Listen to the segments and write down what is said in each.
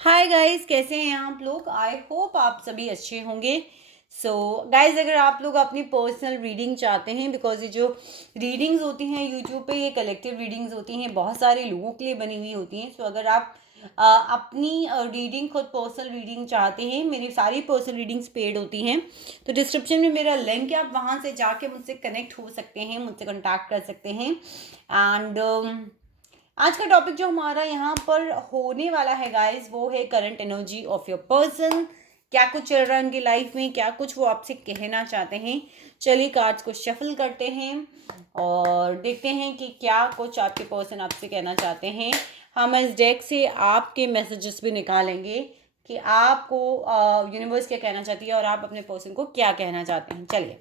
Hi guys, कैसे हैं आप लोग। आई होप आप सभी अच्छे होंगे। सो गाइस, अगर आप लोग अपनी पर्सनल रीडिंग चाहते हैं, बिकॉज ये जो रीडिंग्स होती हैं यूट्यूब पे, ये कलेक्टिव रीडिंग्स होती हैं, बहुत सारे लोगों के लिए बनी हुई होती हैं। सो अगर आप अपनी रीडिंग, खुद पर्सनल रीडिंग चाहते हैं, मेरी सारी पर्सनल रीडिंग्स पेड होती हैं, तो डिस्क्रिप्शन में मेरा लिंक है, आप वहाँ से जाके मुझसे कनेक्ट हो सकते हैं, मुझसे कॉन्टैक्ट कर सकते हैं। एंड आज का टॉपिक जो हमारा यहाँ पर होने वाला है गाइस, वो है current energy of your person. क्या कुछ चल रहा है उनकी लाइफ में, क्या कुछ वो आपसे कहना चाहते हैं। चलिए कार्ड्स को शफल करते हैं और देखते हैं कि क्या कुछ आपके पर्सन आपसे कहना चाहते हैं। हम इस डेक से आपके मैसेजेस भी निकालेंगे कि आपको यूनिवर्स क्या कहना चाहती है और आप अपने पर्सन को क्या कहना चाहते हैं। चलिए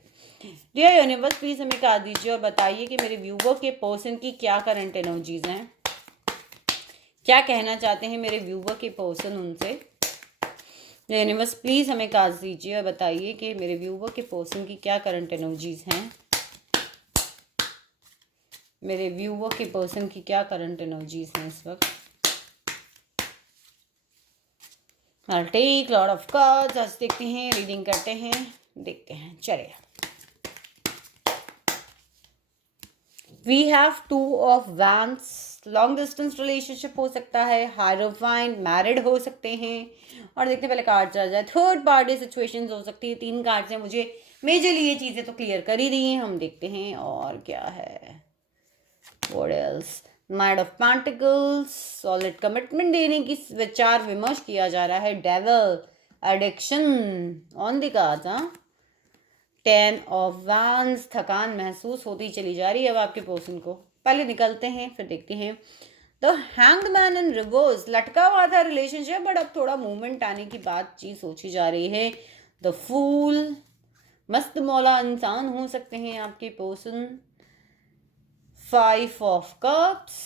डियर यूनिवर्स, प्लीज़ हमें कहा दीजिए और बताइए कि मेरे व्यूवर के पर्सन की क्या करंट एनर्जीज हैं, क्या कहना चाहते हैं मेरे व्यूवर के पर्सन उनसे। यूनिवर्स प्लीज़ हमें काज दीजिए और बताइए कि मेरे व्यूवर के पर्सन की क्या करंट एनर्जीज हैं, मेरे व्यूवर के पर्सन की क्या करंट एनर्जीज हैं इस वक्त। I'll take Lord of cards. आज देखते हैं, रीडिंग करते हैं, देखते हैं। चलिए, we have two of wands. Long distance relationship हो सकता है, हायरोफाइन मैरिड हो सकते हैं। और देखते हैं पहले कार्ड आ जाए, थर्ड पार्टी सिचुएशंस हो सकती है। 3 कार्ड से मुझे मेजरली ये चीज़ें तो क्लियर कर ही दी हैं। हम देखते हैं और क्या है। What else, night of pentacles, solid commitment देने की विचार विमर्श किया जा रहा है। Devil, addiction on the card. हाँ, 10 ऑफ वैंड्स, थकान महसूस होती चली जा रही है अब आपके पर्सन को। पहले निकलते हैं फिर देखते हैं। The hanged man in reverse, लटका हुआ था रिलेशनशिप, बट अब थोड़ा मूवमेंट आने की बात चीज सोची जा रही है। द फूल, मस्त मौला इंसान हो सकते हैं आपके person. 5 of cups,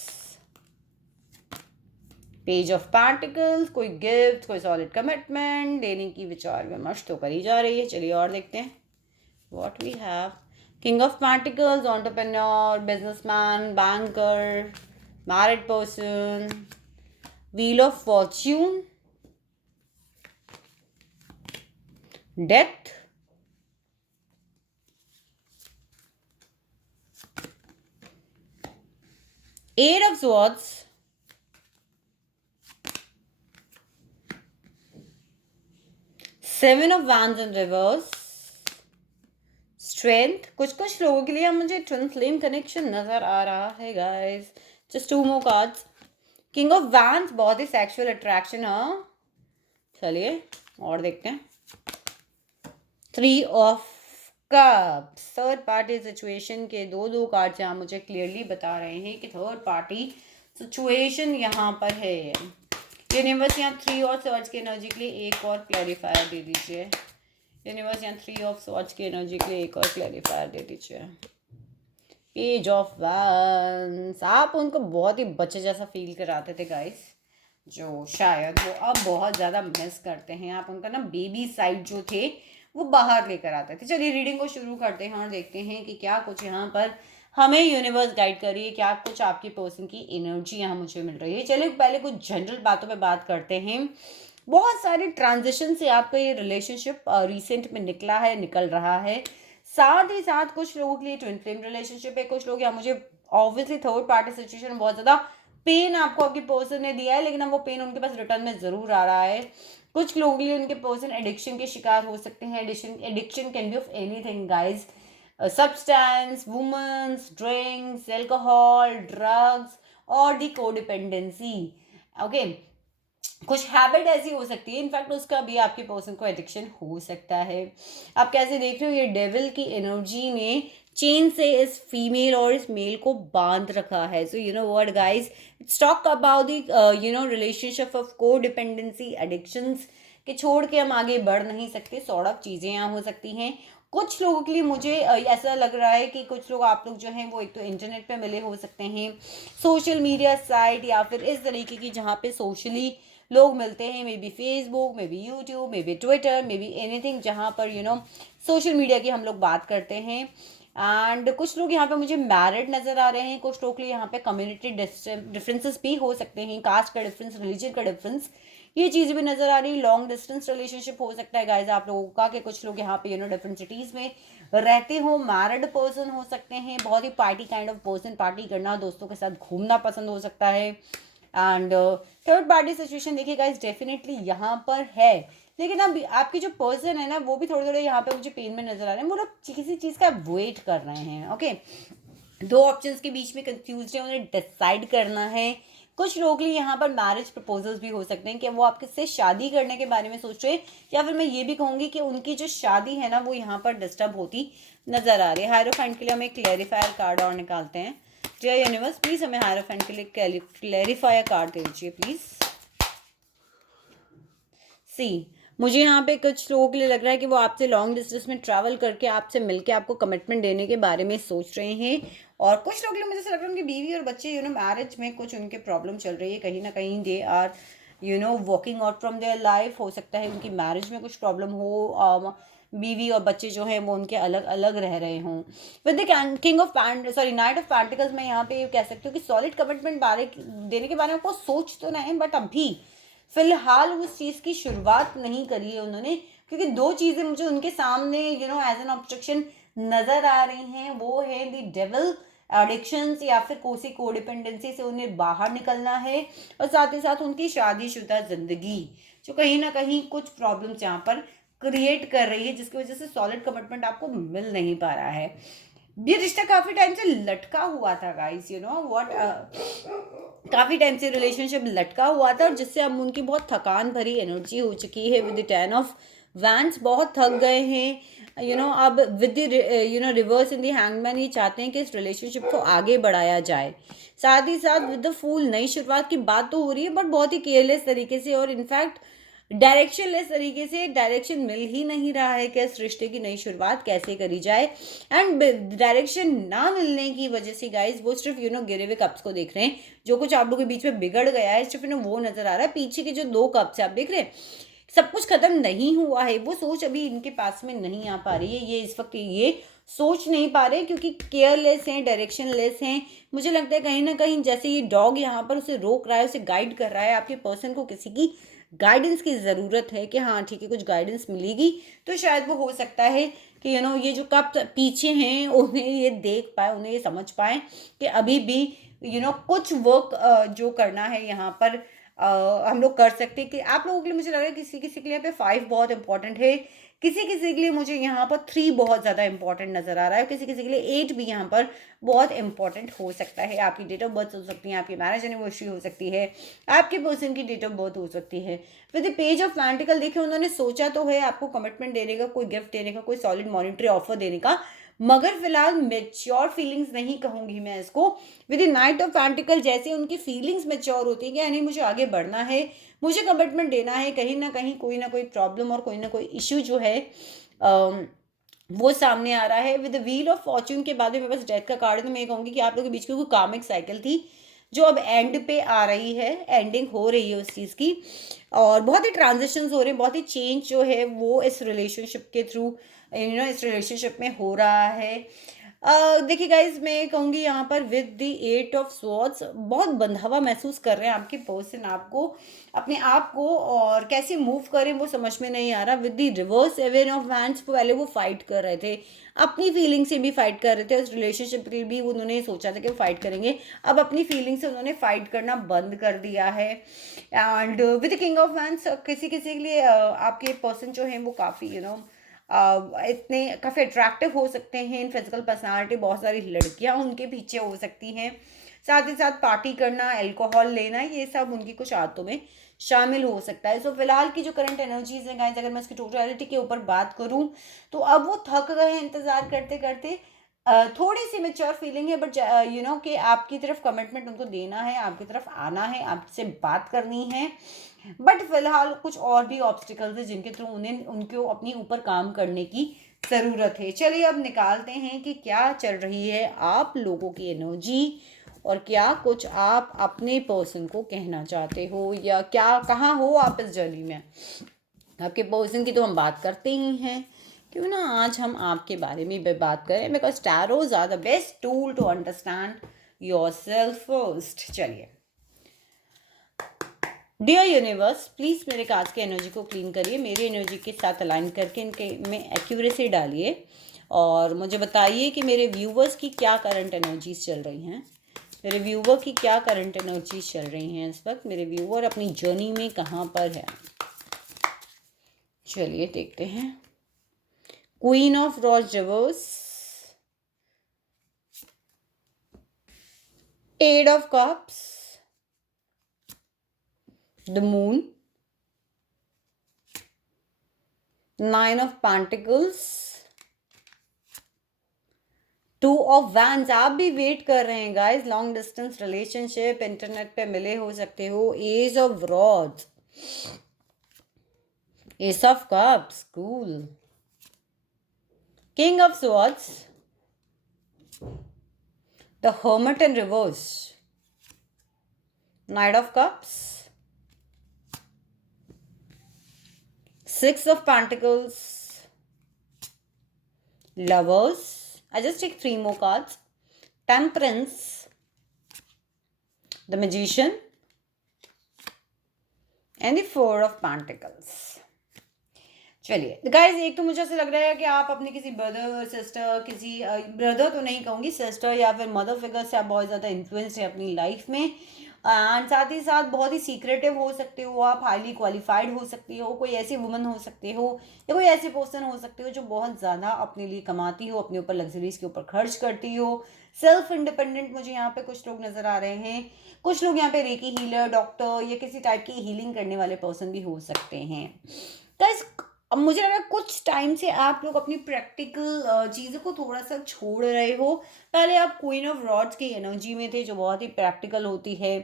page of particles, कोई गिफ्ट, कोई सॉलिड कमिटमेंट देने की विचार विमर्श तो करी जा रही है। चलिए और देखते हैं what we have. King of Pentacles, entrepreneur, businessman, banker, married person. Wheel of Fortune, death. Eight of Swords, Seven of Wands in reverse. Strength, कुछ लोगों के लिए मुझे ट्विन फ्लेम कनेक्शन नजर आ रहा है guys. Just 2 more cards. King of wands, बहुत ही sexual attraction. हाँ, चलिए और देखते हैं। 3 of cups, third party situation के दो कार्ड्स यहाँ मुझे क्लियरली बता रहे हैं कि थर्ड पार्टी सिचुएशन यहाँ पर है। यूनिवर्स यहाँ 3 और सॉर्ड्स की एनर्जी के लिए एक और क्लैरिफायर दे दीजिए। यूनिवर्स यहाँ 3 ऑफ सॉर्ड्स की एनर्जी के लिए एक और क्लैरिफायर दे दीजिए। एज ऑफ वैंड्स, आप उनको बहुत ही बच्चे जैसा फील कराते थे गाइस, जो शायद वो अब बहुत ज़्यादा मिस करते हैं। आप उनका ना बेबी साइड जो थे वो बाहर लेकर आते थे। चलिए रीडिंग को शुरू करते हैं और देखते हैं कि क्या कुछ यहाँ पर हमें यूनिवर्स गाइड कर रही है, क्या कुछ आपकी पर्सन की एनर्जी यहाँ मुझे मिल रही है। चलिए पहले कुछ जनरल बातों पे बात करते हैं। बहुत सारे ट्रांजिशन से आपका ये रिलेशनशिप रिसेंट में निकला है, निकल रहा है। साथ ही साथ कुछ लोगों के लिए ट्विन फ्लेम रिलेशनशिप है। कुछ लोग यहाँ मुझे ऑब्वियसली थर्ड पार्टी सिचुएशन, बहुत ज़्यादा पेन आपको आपके पर्सन ने दिया है, लेकिन अब वो पेन उनके पास रिटर्न में ज़रूर आ रहा है। कुछ लोगों के लिए उनके पर्सन एडिक्शन के शिकार हो सकते हैं। Addiction can be of anything guys, substance, women's, drinks, alcohol, drugs और दी कोडिपेंडेंसी। ओके, कुछ हैबिट ऐसी हो सकती है, इनफैक्ट उसका भी आपके पर्सन को एडिक्शन हो सकता है। आप कैसे देख रहे हो, ये डेविल की एनर्जी ने चेन से इस फीमेल और इस मेल को बांध रखा है। So you know what guys, it's talk about the relationship of को डिपेंडेंसी, एडिक्शंस के छोड़ के हम आगे बढ़ नहीं सकते। सॉर्ट ऑफ चीज़ें यहाँ हो सकती हैं। कुछ लोगों के लिए मुझे ऐसा लग रहा है कि कुछ लोग, आप लोग जो हैं वो एक तो इंटरनेट पे मिले हो सकते हैं, सोशल मीडिया साइट या फिर इस तरीके की जहाँ पे सोशली लोग मिलते हैं, may be Facebook, may be YouTube, may be Twitter, may be anything, जहाँ पर सोशल मीडिया की हम लोग बात करते हैं। एंड कुछ लोग यहाँ पे मुझे मैरिड नज़र आ रहे हैं, कुछ लोग के लिए यहाँ पे कम्युनिटी डिफरेंसेस भी हो सकते हैं, कास्ट का डिफरेंस, रिलीजन का डिफरेंस, ये चीज़ भी नज़र आ रही है। लॉन्ग डिस्टेंस रिलेशनशिप हो सकता है गाइज आप लोगों का, कि कुछ लोग यहाँ पे डिफरेंट सिटीज़ में रहते हो, मैरिड पर्सन हो सकते हैं, बहुत ही party kind of person, party करना, दोस्तों के साथ घूमना पसंद हो सकता है। एंड थर्ड पार्टी सिचुएशन देखिए गाइज डेफिनेटली यहाँ पर है, लेकिन अब आपकी जो पर्सन है ना वो भी थोड़े थोड़े यहाँ पे मुझे पेन में नजर आ रहे हैं, वो लोग किसी चीज़ का वेट कर रहे हैं। ओके, दो ऑप्शंस के बीच में कंफ्यूज है, उन्हें डिसाइड करना है। कुछ लोग लिए यहाँ पर मैरिज प्रपोजल्स भी हो सकते हैं कि वो आपके से शादी करने के बारे में सोच रहे हैं, या फिर मैं ये भी कहूँगी कि उनकी जो शादी है ना वो यहाँ पर डिस्टर्ब होती नजर आ रही है। हायरोफेंट के लिए हम एक क्लैरिफायर कार्ड और निकालते हैं। डियर यूनिवर्स प्लीज हमें हायरोफेंट के लिए क्लैरिफायर कार्ड दे दीजिए प्लीज। सी, मुझे यहाँ पे कुछ लोगों के लिए लग रहा है कि वो आपसे लॉन्ग डिस्टेंस में ट्रैवल करके आपसे मिलके आपको कमिटमेंट देने के बारे में सोच रहे हैं। और कुछ लोग के लिए मुझे ऐसा लग रहा है उनकी बीवी और बच्चे मैरिज में कुछ उनके प्रॉब्लम चल रही है, कहीं ना कहीं they are walking out from their life. हो सकता है उनकी मैरिज में कुछ प्रॉब्लम हो, बीवी और बच्चे जो हैं वो उनके अलग अलग रह रहे हों। With the king of night of pentacles में यहाँ पे कह सकती हूँ कि सॉलिड कमिटमेंट देने के बारे में आपको सोच तो नहीं, बट अभी फिलहाल उस चीज़ की शुरुआत नहीं करी है उन्होंने, क्योंकि दो चीज़ें मुझे उनके सामने एज एन ऑब्स्ट्रक्शन नज़र आ रही हैं। वो है द डेविल एडिक्शंस, या फिर कोसी कोडिपेंडेंसी से उन्हें बाहर निकलना है, और साथ ही साथ उनकी शादीशुदा ज़िंदगी जो कहीं ना कहीं कुछ प्रॉब्लम्स यहाँ पर क्रिएट कर रही है, जिसकी वजह से सॉलिड कमिटमेंट आपको मिल नहीं पा रहा है। ये रिश्ता काफ़ी टाइम से लटका हुआ था गाइस, काफ़ी टाइम से रिलेशनशिप लटका हुआ था, और जिससे अब उनकी बहुत थकान भरी एनर्जी हो चुकी है। विद द 10 ऑफ वैंड्स बहुत थक गए हैं। अब with the reverse in the hangman ये चाहते हैं कि इस रिलेशनशिप को आगे बढ़ाया जाए। साथ ही साथ विद द फूल नई शुरुआत की बात तो हो रही है, बट बहुत ही केयरलेस तरीके से, और इनफैक्ट डायरेक्शनलेस तरीके से। डायरेक्शन मिल ही नहीं रहा है कि इस रिश्ते की नई शुरुआत कैसे करी जाए, एंड डायरेक्शन ना मिलने की वजह से गाइज वो सिर्फ गिरे हुए कप्स को देख रहे हैं। जो कुछ आप लोगों के बीच में बिगड़ गया है सिर्फ वो नजर आ रहा है। पीछे के जो दो कप्स आप देख रहे हैं, सब कुछ खत्म नहीं हुआ है, वो सोच अभी इनके पास में नहीं आ पा रही है। ये इस वक्त ये सोच नहीं पा रहे क्योंकि केयरलेस हैं, डायरेक्शनलेस हैं। मुझे लगता है कहीं ना कहीं जैसे ये डॉग यहाँ पर उसे रोक रहा है, उसे गाइड कर रहा है। आपके पर्सन को किसी की गाइडेंस की ज़रूरत है कि हाँ ठीक है कुछ गाइडेंस मिलेगी तो शायद वो हो सकता है कि ये जो कप पीछे हैं उन्हें ये देख पाए, उन्हें ये समझ पाए कि अभी भी कुछ वर्क जो करना है यहाँ पर हम लोग कर सकते हैं। कि आप लोगों के लिए मुझे लग रहा है किसी किसी के लिए यहाँ पे 5 बहुत इंपॉर्टेंट है, किसी किसी के लिए मुझे यहाँ पर 3 बहुत ज़्यादा इंपॉर्टेंट नज़र आ रहा है, किसी किसी के लिए 8 भी यहाँ पर बहुत इंपॉर्टेंट हो सकता है। आपकी डेट ऑफ बर्थ हो सकती है, आपकी मैरिज एनिवर्सरी हो सकती है, आपके पर्सन की डेट ऑफ बर्थ हो सकती है। With the page of pentacle देखिए उन्होंने सोचा तो है आपको कमिटमेंट देने का, कोई गिफ्ट देने का, कोई सॉलिड मॉनिटरी ऑफर देने का, मगर फिलहाल मेच्योर फीलिंग्स नहीं कहूंगी मैं इसको। With the night of pentacle जैसे उनकी फीलिंग्स मेच्योर होती है कि यानी मुझे आगे बढ़ना है, मुझे कमिटमेंट देना है, कहीं ना कोई प्रॉब्लम और कोई ना कोई इश्यू जो है वो सामने आ रहा है। With the wheel of Fortune के बाद मेरे पास डेथ का कार्ड है, तो मैं कहूँगी कि आप लोगों के बीच की कोई कार्मिक साइकिल थी जो अब एंड पे आ रही है, एंडिंग हो रही है उस चीज़ की, और बहुत ही ट्रांजिशंस हो रहे हैं, बहुत ही चेंज जो है वो इस रिलेशनशिप के थ्रू इस रिलेशनशिप में हो रहा है। देखिए गाइज मैं कहूँगी यहाँ पर विद द 8 ऑफ स्वॉर्ड्स बहुत बंधा हुआ महसूस कर रहे हैं आपके पर्सन आपको, अपने आप को, और कैसे मूव करें वो समझ में नहीं आ रहा। With the reverse 7 of wands पहले वो फाइट कर रहे थे, अपनी फीलिंग से भी फाइट कर रहे थे, उस रिलेशनशिप के लिए भी उन्होंने सोचा था कि वो फाइट करेंगे, अब अपनी फीलिंग से उन्होंने फाइट करना बंद कर दिया है। And with the king of wands किसी किसी के लिए आपके पर्सन जो है वो काफ़ी इतने काफ़ी अट्रैक्टिव हो सकते हैं इन फिजिकल पर्सनालिटी, बहुत सारी लड़कियां उनके पीछे हो सकती हैं। साथ ही साथ पार्टी करना, अल्कोहल लेना, ये सब उनकी कुछ आदतों में शामिल हो सकता है। सो फिलहाल की जो करंट एनर्जीज हैं गाइस, अगर मैं इसकी टोटलिटी के ऊपर बात करूं तो अब वो थक गए हैं इंतज़ार करते करते। थोड़ी सी मेच्योर फीलिंग है, बट कि आपकी तरफ कमिटमेंट उनको देना है, आपकी तरफ आना है, आपसे बात करनी है, बट फिलहाल कुछ और भी ऑब्स्टिकल्स हैं जिनके थ्रू उन्हें उनको अपने ऊपर काम करने की ज़रूरत है। चलिए अब निकालते हैं कि क्या चल रही है आप लोगों की एनर्जी, और क्या कुछ आप अपने पर्सन को कहना चाहते हो, या क्या कहाँ हो आप इस जर्नी में। आपके पर्सन की तो हम बात करते ही हैं क्यों ना आज हम आपके बारे में भी बात करें, because tarots are the best tool to understand your self first. चलिए, डियर यूनिवर्स, प्लीज़ मेरे कार्ड्स की एनर्जी को क्लीन करिए, मेरी एनर्जी के साथ अलाइन करके इनके में एक्यूरेसी डालिए और मुझे बताइए कि मेरे व्यूवर्स की क्या करंट एनर्जीज चल रही हैं. मेरे व्यूवर की क्या करंट एनर्जीज चल रही हैं इस वक्त. मेरे व्यूवर अपनी जर्नी में कहाँ पर है. चलिए देखते हैं. Queen of rods reverse, eight of cups, the moon, nine of pentacles, two of wands. आप भी वेट कर रहे हैं guys, long distance relationship, internet पे मिले हो सकते हो. Ace of rods, ace of cups, cool, king of swords, the hermit in reverse, knight of cups, Six of Pentacles, Lovers. I just take 3 more cards. Temperance, the Magician, and the Four of Pentacles. चलिए guys, एक तो मुझे ऐसा लग रहा है कि आप अपने किसी ब्रदर सिस्टर, किसी ब्रदर तो नहीं कहूँगी, सिस्टर या फिर मदर फिगर से आप बहुत ज़्यादा इन्फ्लुएंस है अपनी लाइफ में. एंड साथ ही साथ बहुत ही सीक्रेटिव हो सकते हो आप, हाईली क्वालिफाइड हो सकती हो, कोई ऐसी वुमन हो सकते हो या कोई ऐसे पर्सन हो सकते हो जो बहुत ज़्यादा अपने लिए कमाती हो, अपने ऊपर लग्जरीज के ऊपर खर्च करती हो, सेल्फ इंडिपेंडेंट. मुझे यहाँ पे कुछ लोग नज़र आ रहे हैं. कुछ लोग यहाँ पे रेकी हीलर, डॉक्टर या किसी टाइप की हीलिंग करने वाले पर्सन भी हो सकते हैं. गाइस, अब मुझे लग रहा है कुछ टाइम से आप लोग अपनी प्रैक्टिकल चीज़ों को थोड़ा सा छोड़ रहे हो. पहले आप क्वीन ऑफ रॉड्स की एनर्जी में थे जो बहुत ही प्रैक्टिकल होती है,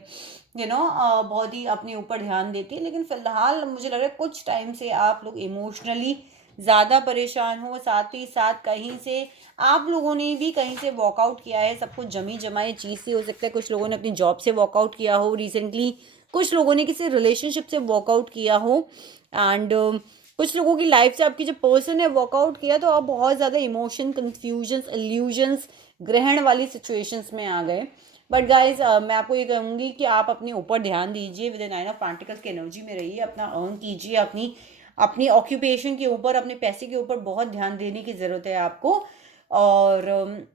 बहुत ही अपने ऊपर ध्यान देती है. लेकिन फिलहाल मुझे लग रहा है कुछ टाइम से आप लोग इमोशनली ज़्यादा परेशान हो. साथ ही साथ कहीं से आप लोगों ने भी कहीं से वॉकआउट किया है. सब कुछ जमी जमाई चीज़ से हो सकता है. कुछ लोगों ने अपनी जॉब से वॉकआउट किया हो रिसेंटली, कुछ लोगों ने किसी रिलेशनशिप से वॉकआउट किया हो, एंड कुछ लोगों की लाइफ से आपकी जो पर्सन ने वॉकआउट किया तो आप बहुत ज़्यादा इमोशन, कन्फ्यूजन्स, इल्यूजन्स, ग्रहण वाली सिचुएशंस में आ गए. बट गाइज, मैं आपको ये कहूँगी कि आप अपने ऊपर ध्यान दीजिए. विद नाइन ऑफ पेंटिकल्स की एनर्जी में रहिए, अपना अर्न कीजिए, अपनी अपनी ऑक्यूपेशन के ऊपर, अपने पैसे के ऊपर बहुत ध्यान देने की ज़रूरत है आपको. और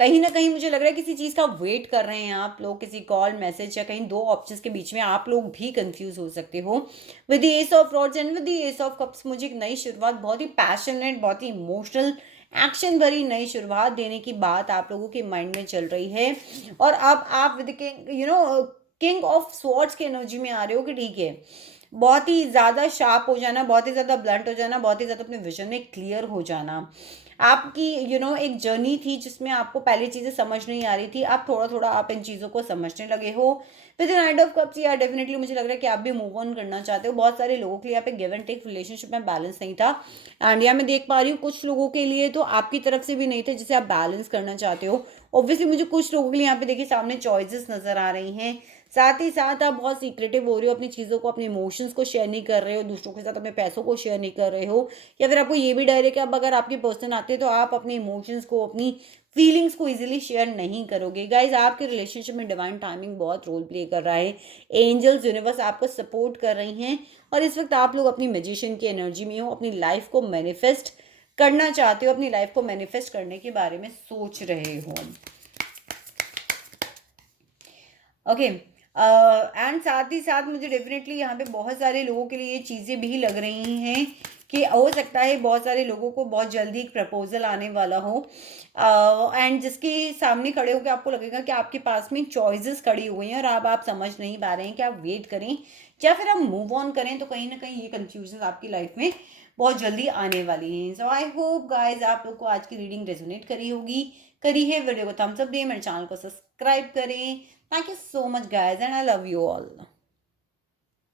कहीं ना कहीं मुझे लग रहा है किसी चीज़ का वेट कर रहे हैं आप लोग, किसी कॉल, मैसेज या कहीं दो ऑप्शंस के बीच में आप लोग भी कंफ्यूज हो सकते हो. With the S of rods and with the S of cups मुझे एक नई शुरुआत, बहुत ही पैशनेट, बहुत ही इमोशनल, एक्शन भरी नई शुरुआत देने की बात आप लोगों के माइंड में चल रही है. और अब आप विद किंग ऑफ स्वॉर्ड्स की एनर्जी में आ रहे हो कि ठीक है, बहुत ही ज़्यादा शार्प हो जाना, बहुत ही ज़्यादा ब्लंट हो जाना, बहुत ही ज़्यादा अपने विजन में क्लियर हो जाना. आपकी एक जर्नी थी जिसमें आपको पहले चीज़ें समझ नहीं आ रही थी, आप थोड़ा थोड़ा आप इन चीज़ों को समझने लगे हो. With the night of cups, या डेफिनेटली मुझे लग रहा है कि आप भी मूव ऑन करना चाहते हो. बहुत सारे लोगों के लिए यहाँ पे गिव एंड टेक रिलेशनशिप में बैलेंस नहीं था, एंड यहाँ मैं देख पा रही हूँ कुछ लोगों के लिए तो आपकी तरफ से भी नहीं थे जिसे आप बैलेंस करना चाहते हो. ऑब्वियसली मुझे कुछ लोगों के लिए यहाँ पे देखिए सामने चॉइसेस नजर आ रही हैं. साथ ही साथ आप बहुत सीक्रेटिव हो रहे हो, अपनी चीज़ों को, अपने इमोशंस को शेयर नहीं कर रहे हो, दूसरों के साथ अपने पैसों को शेयर नहीं कर रहे हो. या फिर आपको ये भी डर है कि अब अगर आपके पर्सन आते हैं तो आप अपने इमोशंस को, अपनी फीलिंग्स को इजीली शेयर नहीं करोगे. गाइज, आपके रिलेशनशिप में डिवाइन टाइमिंग बहुत रोल प्ले कर रहा है. एंजल्स, यूनिवर्स आपको सपोर्ट कर रही हैं और इस वक्त आप लोग अपनी मैजिशियन की एनर्जी में हो, अपनी लाइफ को मैनिफेस्ट करना चाहते हो, अपनी लाइफ को मैनिफेस्ट करने के बारे में सोच रहे हो. ओके, एंड साथ ही साथ मुझे डेफिनेटली यहाँ पे बहुत सारे लोगों के लिए ये चीज़ें भी लग रही हैं कि हो सकता है बहुत सारे लोगों को बहुत जल्दी एक प्रपोजल आने वाला हो, एंड जिसके सामने खड़े होकर आपको लगेगा कि आपके पास में चॉइसेस खड़ी हुई हैं और अब आप समझ नहीं पा रहे हैं कि आप वेट करें या फिर आप मूव ऑन करें. तो कहीं ना कहीं ये कन्फ्यूजन आपकी लाइफ में बहुत जल्दी आने वाली हैं. सो आई होप गाइज आप लोग को आज की रीडिंग रेजोनेट करी है. वीडियो को थम्स अप दें, मेरे चैनल को सब्सक्राइब करें. Thank you so much, guys, and I love you all.